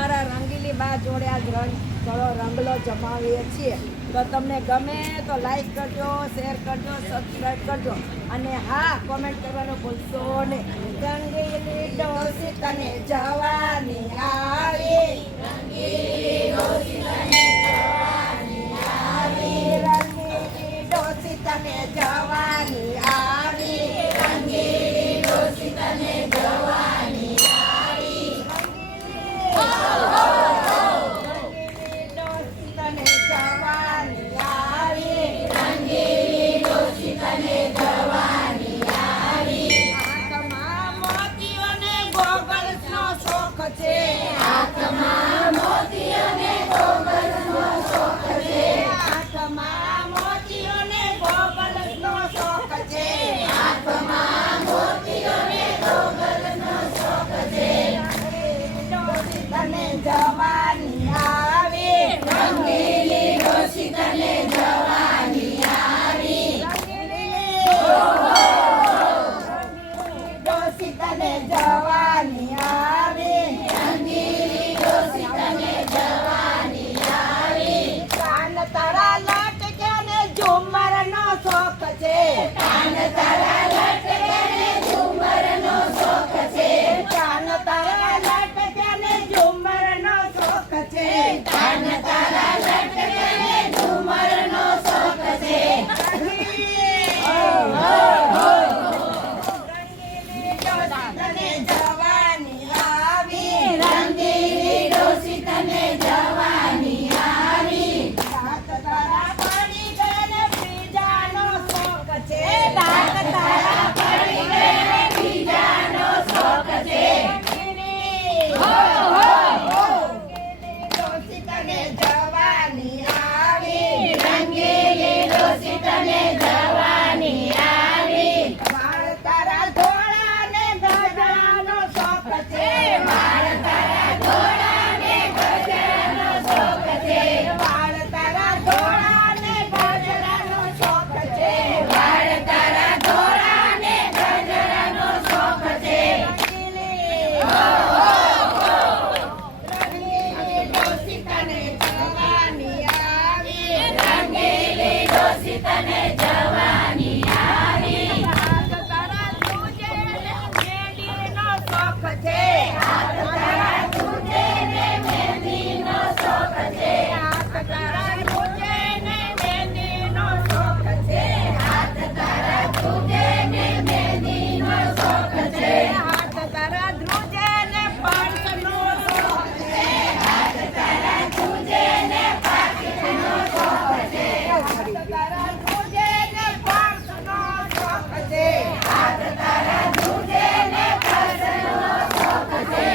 અમારા રંગીલી બા જોડે આજ રંગલો જમાવીએ છીએ. તો તમને ગમે તો લાઈક કરજો, શેર કરજો, સબસ્ક્રાઈબ કરજો અને હા, કોમેન્ટ કરવાનું ભૂલશો નહીં. રંગીલી ડોસી તને જવાની આવી, રંગીલી ડોસી તને જવાની આવી, રંગીલી ડોસી તને જવાની આવી, રંગીલી ડોસી તને જવાની આવી, રંગીલી ડોસી તને જવાની આવી, રંગીલી ડોસી તને જવાની આવી. હાથમાં મોતીઓને ગોગલ્સનો શોખ છે, હાથમાં મોતીઓને ગોગલ્સનો શોખ છે, હાથમાં મોતીઓને ગોગલ્સનો શોખ છે, હાથમાં મોતીઓને ગોગલ્સનો શોખ છે. ડોસી તને જવાની આવી, રંગીલી ડોસી તને જવાની આવી, રંગીલી ડોસી તને જવાની આવી, રંગીલી ડોસી તને જવાની આવી. કાન તારા લટકે ને ઝુમરનો શોખ છે, કાન તારા લટકે ને ઝુમરનો શોખ છે, કાન તારા લટકે ને ઝુમરનો શોખ છે, કાન તારા લટકે ને ઝુમરનો શોખ છે. રંગીલી ડોસી તને જવાની આવી, રંગીલી ડોસી તને જવાની આવી. દાંત તારા પડી ગયા ને બીજાનો શોખ છે, દાંત તારા પડી ગયા ને બીજાનો શોખ છે. રંગીલી ડોસી તને જવાની આવી, રંગીલી ડોસી તને જવાની આવી. વાળ તારા ધોળા ને ગજરાનો શોખ છે, વાળ તારા ધોળા ને ગજરાનો શોખ છે, વાળ તારા ધોળા ને ગજરાનો શોખ છે, વાળ તારા ધોળા ને ગજરાનો શોખ છે. રંગીલી ડોસી તને જવાની આવી, રંગીલી ડોસી તને જવાની આવી. હાથ તારા દૂજે ને મહેંદીનો શોખ છે, હાથ તારા દૂજે ને મહેંદીનો શોખ છે, હાથ તારા દૂજે ને મહેંદીનો શોખ છે, હાથ તારા દૂજે ને મહેંદીનો શોખ છે, હાથ તારા ધ્રુજે ને પાંચનો શોખ છે, હાથ તારા ધ્રુજે ને પાંચનો શોખ છે, હાથ તારા ધ્રુજે ને પાંચનો શોખ છે, હાથ તારા ધ્રુજે ને પાંચનો શોખ છે.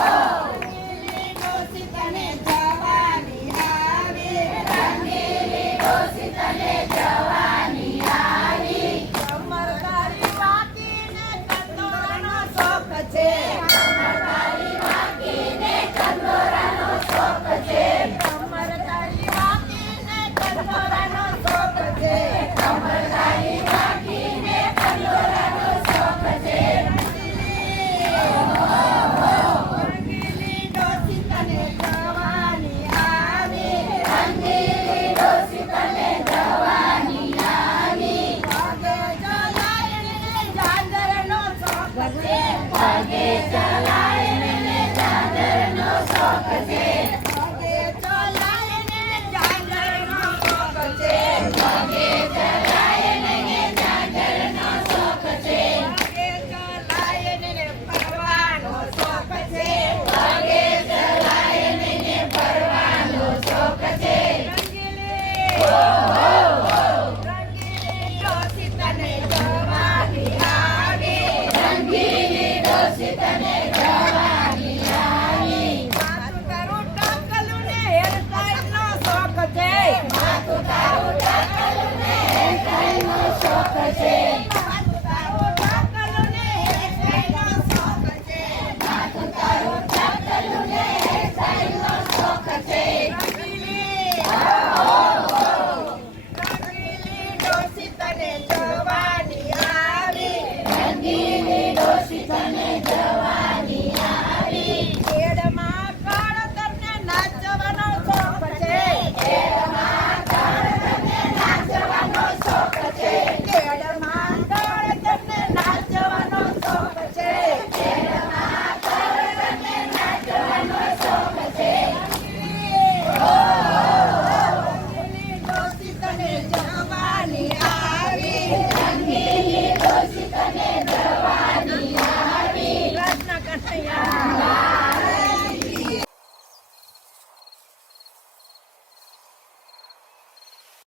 રંગીલી ડોસી તને જવાની આવી, રંગીલી ડોસી તને જવાની આવી. કમર તારી વાંકીને કંદોરાનો શોખ છે, કમર તારી વાંકીને કંદોરાનો શોખ છે, કમર તારી વાંકીને કંદોરાનો શોખ છે, કમર તારી વાંકીને કંદોરાનો શોખ છે. રંગીલી ડોસી તને જવાની આવી, રંગીલી ડોસી તને જવાની આવી. પગે ચલાવીને ઝાંઝરનો શોખ છે, પગે ચલાવીને ઝાંઝરનો શોખ છે, પગે ચલાવીને ઝાંઝરનો શોખ છે, પગે ચલાવીને ઝાંઝરનો શોખ છે, પગે ચલાવીને ફરવાનો શોખ છે, પગે ચલાવીને ફરવાનો શોખ છે. રંગીલી ડોસી તને જવાની આવી, રંગીલી ડોસી તને જવાની આવી. માથું તારું ટકલું ને હેરસ્ટાઈલનો શોખ છે, માથું તારું ટકલું ને હેરસ્ટાઈલનો શોખ છે,